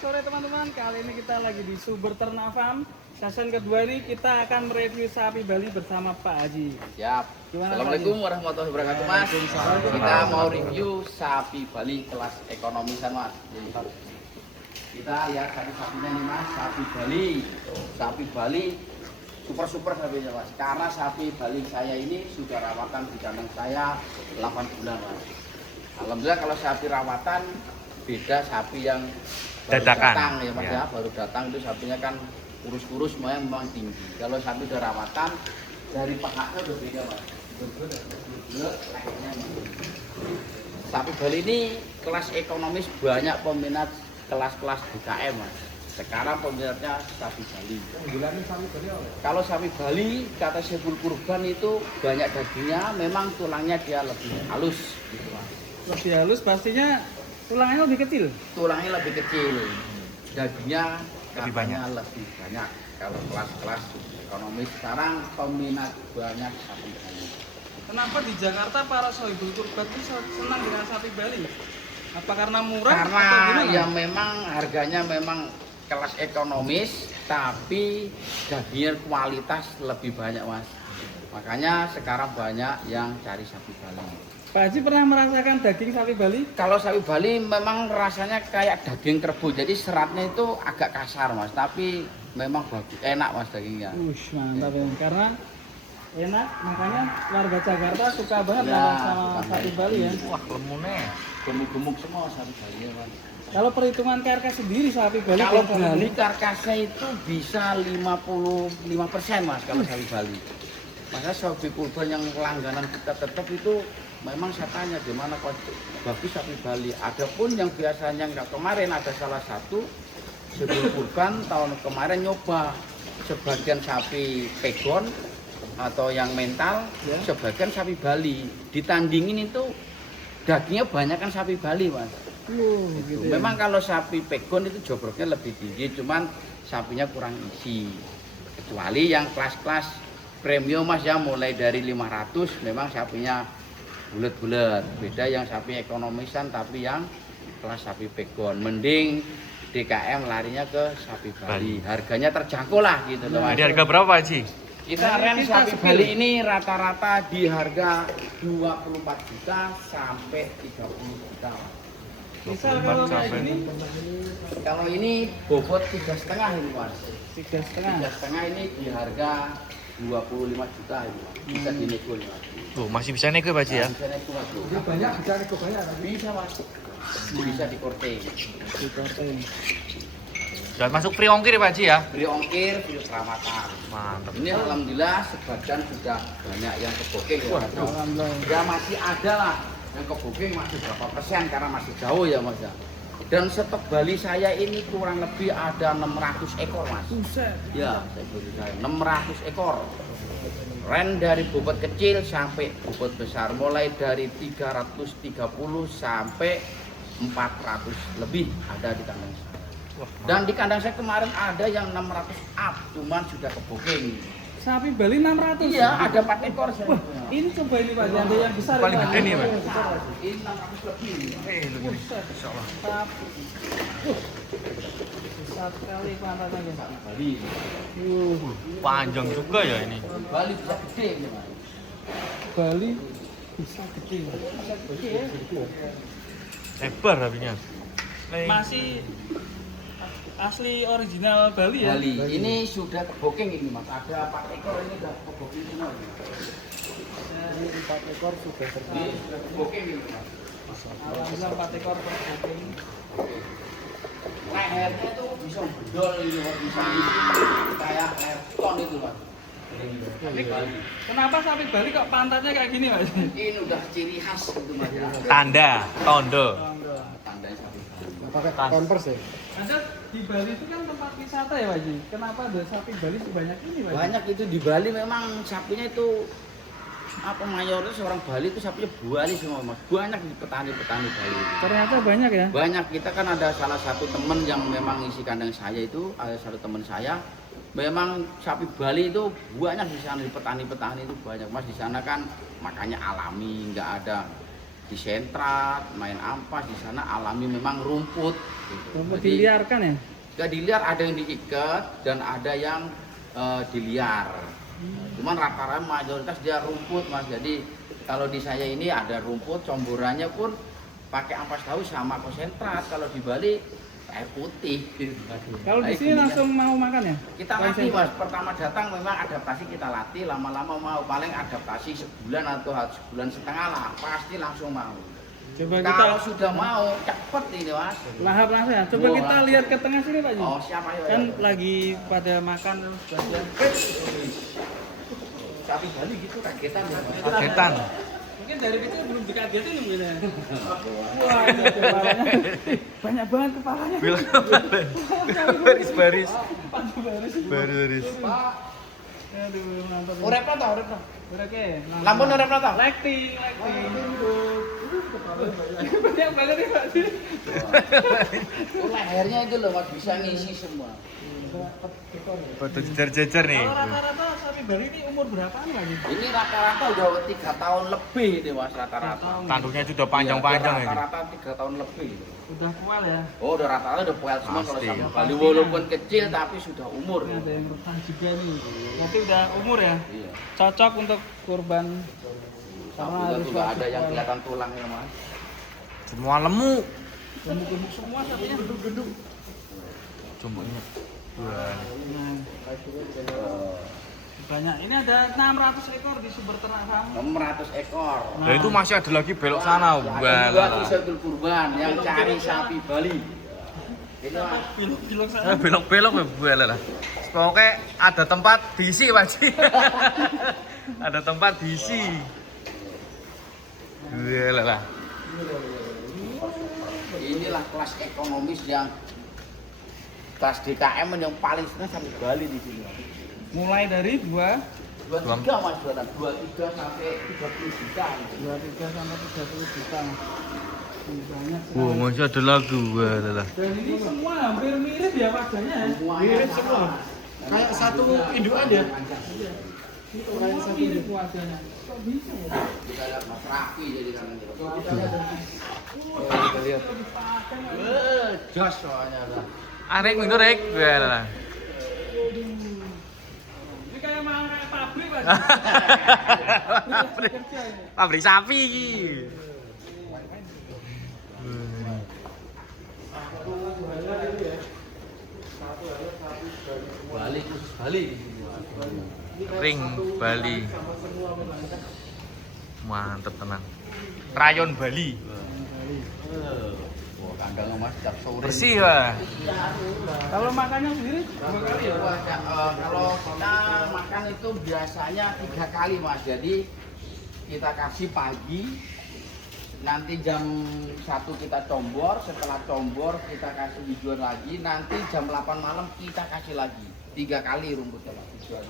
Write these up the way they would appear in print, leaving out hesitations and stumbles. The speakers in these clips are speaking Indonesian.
Sore teman-teman, kali ini kita lagi di Sumber Ternak Farm. Session kedua ini kita akan mereview sapi Bali bersama Pak Haji. Siap. Gimana, Assalamualaikum warahmatullahi wabarakatuh, Mas. Kita mau review sapi Bali kelas ekonomisan, Mas. Kita lihat sapi-sapinya nih, Mas. Sapi Bali. Sapi Bali super sapinya, Mas. Karena sapi Bali saya ini sudah rawatan di kandang saya 8 bulan, Mas. Alhamdulillah kalau sapi rawatan beda sapi yang baru datang ya, Mas ya. Baru datang itu sapinya kan kurus-kurus, semuanya memang tinggi. Kalau sapi udah rawatan dari pahaknya udah beda, Mas. Sapi Bali ini kelas ekonomis, banyak peminat kelas-kelas DKM, Mas. Sekarang peminatnya sapi Bali. Kalau sapi Bali kata Syekh Kurban itu banyak dagingnya, memang tulangnya dia lebih halus gitu, Mas. Lebih halus pastinya tulangnya lebih kecil. Tulangnya lebih kecil, dagingnya Lebih lebih banyak. Kalau kelas-kelas ekonomis sekarang peminat banyak sapi Bali. Kenapa di Jakarta para sohibul kurban itu senang dengan sapi Bali? Apa karena murah? atau Karena gimana? ya memang harganya memang kelas ekonomis, tapi dagingnya kualitas lebih banyak, Mas. Makanya sekarang banyak yang cari sapi Bali. Pak Haji pernah merasakan daging sapi Bali? Kalau sapi Bali memang rasanya kayak daging kerbau, jadi seratnya itu agak kasar, Mas. Tapi memang bagus, enak, Mas, dagingnya. Mantap ya. Karena enak, makanya warga Jakarta suka banget Ya, sama suka sapi banget. Bali ya. Wah, lemunnya. Gemuk-gemuk semua sapi Bali, Mas. Kalau perhitungan karkas sendiri sapi Bali Kalau berapa? Bali karkasnya itu bisa 55%, Mas, kalau sapi Bali. Maka sapi kurban yang langganan kita tetap itu memang saya tanya di mana kok bagus sapi Bali. Adapun yang biasanya nggak, kemarin ada salah satu sebelum kurban tahun kemarin nyoba sebagian sapi pegon atau yang mental, Ya. sebagian sapi Bali. Ditandingin itu dagingnya banyak kan sapi Bali, Mas. Gitu ya. Memang kalau sapi pegon itu jobroknya lebih tinggi, cuman sapinya kurang isi. Kecuali yang kelas-kelas premium, Mas, ya, mulai dari 500 memang sapinya bulat-bulat. Beda yang sapi ekonomisan tapi yang kelas sapi pegon. Mending DKM larinya ke sapi Bali. Harganya terjangkau lah gitu loh, Mas. Di harga berapa, Haji? Kita rent sapi Bali ini rata-rata di harga 24 juta sampai 30 juta. Misal kalau kayak gini Kalau ini bobot 3,5 ini, Mas. 3,5. 3,5 ini di harga 25 juta ini, Mas. Bisa dinego nih, Mas. Tuh, masih bisa nego, Pak Haji ya? Bisa nego, Mas. Banyak bisa nego banyak. Bisa, Mas. Bisa dikorting. Sudah masuk free ongkir ya, Pak Haji ya? Beri ongkir, beri perawatan. Mantap. Ini alhamdulillah sebagian sudah banyak yang keboking ya, Mas. Alhamdulillah. Ya masih ada lah yang keboking, masih berapa persen karena masih jauh ya, Mas ya. Dan stok Bali saya ini kurang lebih ada 600 ekor, Mas. Buset. Ya, saya beli saya 600 ekor. Ren dari bobot kecil sampai bobot besar, mulai dari 330 sampai 400 lebih ada di kandang saya. Dan di kandang saya kemarin ada yang 600 up, cuman sudah keboking. Sapi Bali 600. Iya, ada 4 ekor saya. Wah, ini coba ini Pak, ada yang besar. Paling Pak. gede nih, Pak. Ini 600 lebih. Lu gini. Buset. Insyaallah. Sapi. Besar sekali pantatnya. Bali. Panjang juga ya ini. Bali bisa gede ini, Mas. Bali bisa gede. Lebar tapinya. Masih asli original Bali ya? Bali. Ini sudah keboking ini, Mas. Ada 4 ekor ini udah keboking semua. Ini 4 ekor sudah Ini terkenal. sudah keboking ini, Mas. Alhamdulillah 4 ekor terboking. Lehernya itu bisa bedol ini, Mas. Bisa kayak leher ton itu, Mas. Ini kenapa sapi Bali kok pantatnya kayak gini, Mas? Ini udah ciri khas itu, Mas. Ya. Tanda, tondo. Tandanya sapi Bali. Pakai pampers ya? Ada di Bali itu kan tempat wisata ya, Pak Haji? Kenapa ada sapi Bali sebanyak ini, Pak Haji? Banyak itu di Bali memang sapinya itu apa mayoritas orang Bali itu sapinya Bali semua, Mas. Banyak di petani-petani Bali. Ternyata banyak ya? Banyak, kita kan ada salah satu teman yang memang isi kandang saya itu, ada satu teman saya memang sapi Bali itu banyak di sana, di petani-petani itu banyak, Mas. Di sana kan makanya alami, nggak ada di sentrat, main ampas di sana alami memang rumput. Rumput Jadi, diliarkan ya? nggak diliar, ada yang diikat dan ada yang diliar. Cuman rata-rata mayoritas dia rumput mas. Jadi kalau di saya ini ada rumput, comborannya pun pakai ampas tahu sama konsentrat. Kalau di Bali air putih. Kalau di Nah, sini itu langsung mau makan ya? kita latih mas. Pertama datang memang adaptasi kita latih, lama-lama mau, paling adaptasi sebulan atau sebulan setengah lah, pasti langsung mau. Coba kita Kalau sudah mau cepet ini mas. lahap-lahap ya. Coba Oh, kita langsung. lihat ke tengah sini Pak Ji. Oh siapa ya? Kan lagi pada makan terus bagian. Sapi Bali gitu kagetan ya mas. Kagetan. Mungkin dari kecil belum dikagetin mungkin ya. Wah, ini kepalanya. Banyak banget kepalanya. Bilang baris-baris. Baris. Baris. Aduh, mantap. Urepno tau, urepno. Oke. Lampun urepno tau. Lighting. Banyak banget ya Pak Ji. Lehernya itu loh mas, bisa ngisi semua. Foto jejer-jejer nih. Kalau rata-rata sapi Bali ini umur berapaan lagi? Ini rata-rata udah 3 tahun lebih nih mas rata-rata. Tanduknya sudah panjang-panjang Iya, ini. rata-rata 3 tahun lebih. Udah kual ya. Oh udah rata-rata udah puel semua kalau Pasti. sama Bali, walaupun kecil tapi sudah umur. Ini ada yang retak juga nih. Berarti udah umur ya. Iya. Cocok untuk kurban. Sapinya juga ada yang kelihatan tulangnya mas. Semua lemu. gemuk-gemuk semua sapinya. Jumbonya. Wah. Nah, banyak. Ini ada 600 ekor di Sumber Ternak Farm. 600 ekor. Nah, itu masih ada lagi belok sana. Ada Wah. dua Kisatul Kurban yang cari sapi Bali. Ini mas. Bilok sana. Belok-belok ya buah lah. Pokoknya ada tempat diisi Pak Ji. Ada tempat diisi. Wah lah. Inilah kelas ekonomis yang kelas DKM yang paling senang sampai Bali di sini. Mulai dari 23 mas, 23 sampai 30 juta. 23 sampai 30 juta. Ini banyak sekali. Wah, masih ada lagi. Wah lah. Dan ini semua hampir mirip ya wajahnya ya. Mirip semua. Kayak satu indukan ya. Semua mirip wajahnya. Kok bisa ya? Kita lihat mas rapi jadi kan. Kita lihat. Jos soalnya lah. Arek mundur rek. Wah lah. Ini kayak pabrik Pak. Pabrik sapi iki. Bali khusus Bali. Ring Bali. Mantep tenang. Rayon Bali. Wah kandangnya mas setiap sore. Bersih Pak. Kalau makannya sendiri 2 kali ya? Kalau kita makan itu biasanya 3 kali mas. Jadi kita kasih pagi, nanti jam 1 kita combor, setelah combor kita kasih hijauan lagi, nanti jam 8 malam kita kasih lagi 3 kali rumputnya mas hijauan.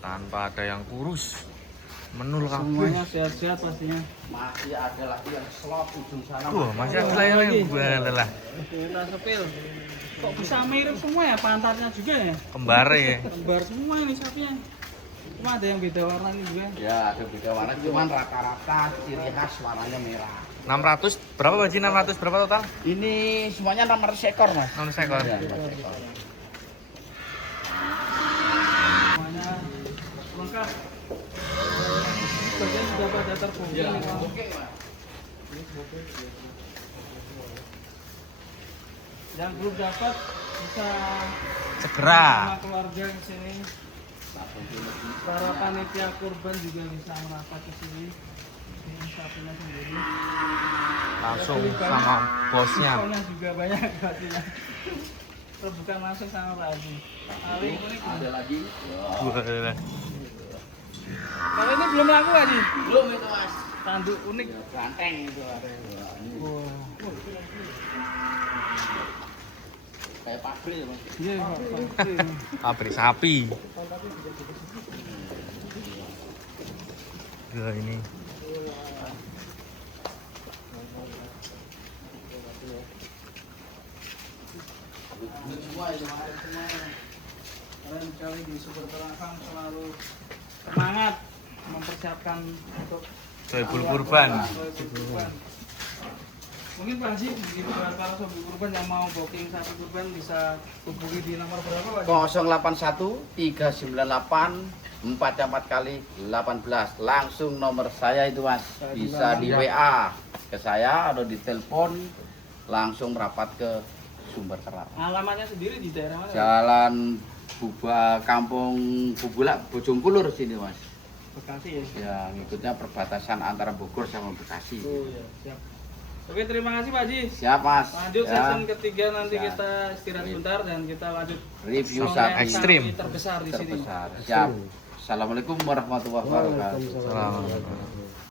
Tanpa ada yang kurus. Menul Semuanya kabeh. sehat-sehat pastinya. Masih ada lagi yang slot ujung sana. Wah, Mas. masih ada yang lah. Kita sepil. Kok bisa mirip semua ya pantatnya juga ya? Kembar ya. Kembar semua ini sapinya. Cuma ada yang beda warna ini juga. Ya ada beda warna, cuman rata-rata ciri khas warnanya merah. 600 berapa Pak Ji? 600 berapa total? Ini semuanya 600 ekor mas. 600 ekor. Ya, 600 ekor. Semuanya lengkap. Bagian sudah pada terbukti Ya, nih Bang. oke mas. Yang belum dapat bisa Segera. sama keluarga ke sini. Para panitia kurban juga bisa merapat ke sini. Ini sapinya sendiri. Langsung sama bosnya. Diskonnya juga banyak pastinya. Bukan langsung sama Pak Haji. Ali unik. Ada lagi? Wah. Kalau ini belum laku Haji. Belum itu mas. Tanduk unik. Ganteng itu. Wah. Kayak pabrik mas. Iya, Pak. Pabrik sapi. Gila ini. Semua itu mas. Semuanya. Kalian sekali di Super Terangkang selalu semangat mempersiapkan untuk Soebul Kurban. Soebul Kurban. Mungkin Pak Haji, buat para Soebul Kurban yang mau booking sapi kurban bisa hubungi di nomor berapa Pak Haji? 081 398 44 kali 18. Langsung nomor saya itu Mas. Bisa di WA ke saya atau di telepon langsung merapat ke Sumber Terang. Alamatnya sendiri di daerah mana? Jalan Kampung Bubulak Bojongkulur sini Mas. Bekasi ya? Ya, ngikutnya perbatasan antara Bogor sama Bekasi. Oh iya, siap. Oke, terima kasih Pak Haji. Siap Mas. Lanjut Ya. sesi ketiga nanti Siap. kita istirahat sebentar dan kita lanjut Review rongga sapi ekstrim terbesar di sini. terbesar. Siap. Assalamualaikum warahmatullahi wabarakatuh. Salam.